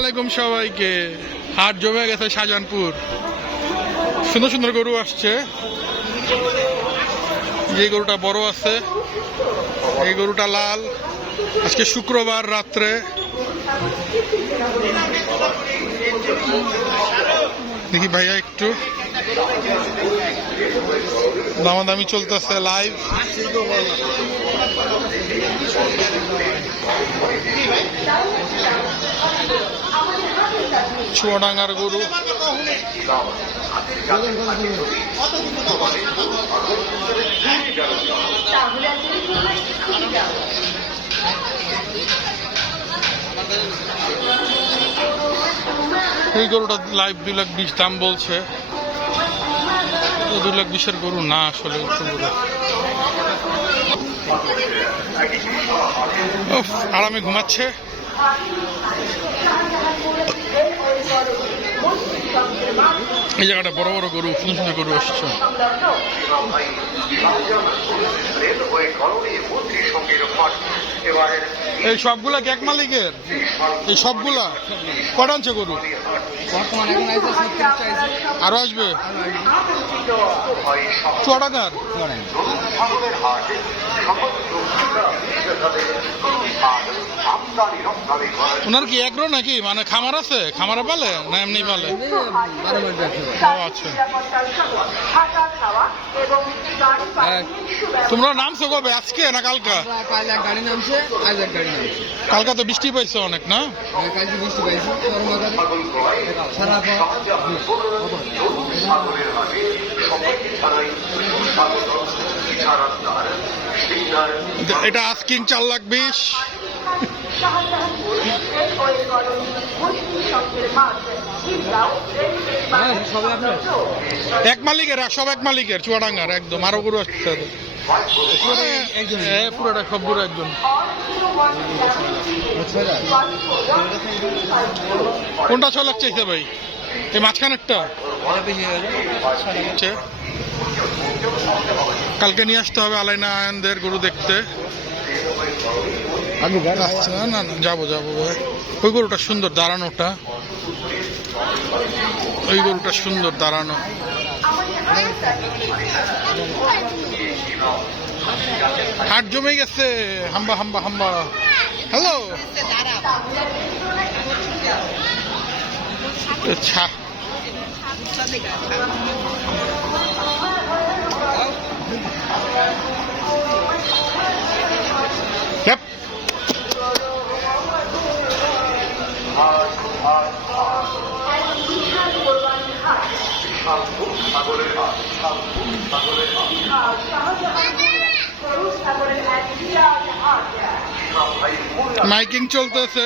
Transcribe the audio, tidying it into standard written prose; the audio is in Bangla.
আলাইকুম সবাইকে। হাট জমে গেছে শাহজাহানপুর, সুন্দর সুন্দর গরু আসছে। যে গরুটা বড় আছে এই গরুটা লাল। আজকে শুক্রবার রাত্রে দেখি ভাইয়া একটু দামাদামি চলতেছে লাইভ। চুয়াডাঙ্গার গরু, এই গরুটা লাইভ 2,20,000 দাম বলছে। 2,20,000 গরু না আসলে, আরামে ঘুমাচ্ছে। এই জায়গাটা বড় বড় গরু, সুন্দর সুন্দর গরু আসছে। এই সবগুলা এক মালিকের? এই সবগুলা কটা আনছে গরু? আরো আসবে? চুয়াডাঙ্গার ওনার কি এগ্রো নাকি, মানে খামার আছে? খামারে পালে না এমনি পালে? আচ্ছা, তোমরা নামছো কবে? আজকে না কালকা? কালকা তো বৃষ্টি পাইছো অনেক না? এটা আস্কিং 4,20,000। এক মালিকের, সব এক মালিকের চুয়াডাঙ্গার একদম। আরো গরু আসছে পুরোটা, সব গরু একজন। কোনটা 6 লাখ চাইছে ভাই? এই মাঝখানেরটা? কালকে নিয়ে আসতে হবে আলাইনা আয়ানদের গরু দেখতে। আচ্ছা, না না যাবো যাবো ভাই। ওই গরুটা সুন্দর দাঁড়ানোটা, ওই গরুটা সুন্দর দাঁড়ানো। হাট জমে গেছে, হাম্বা হাম্বা হাম্বা। হ্যালো, আচ্ছা মাইকিং চলতেছে।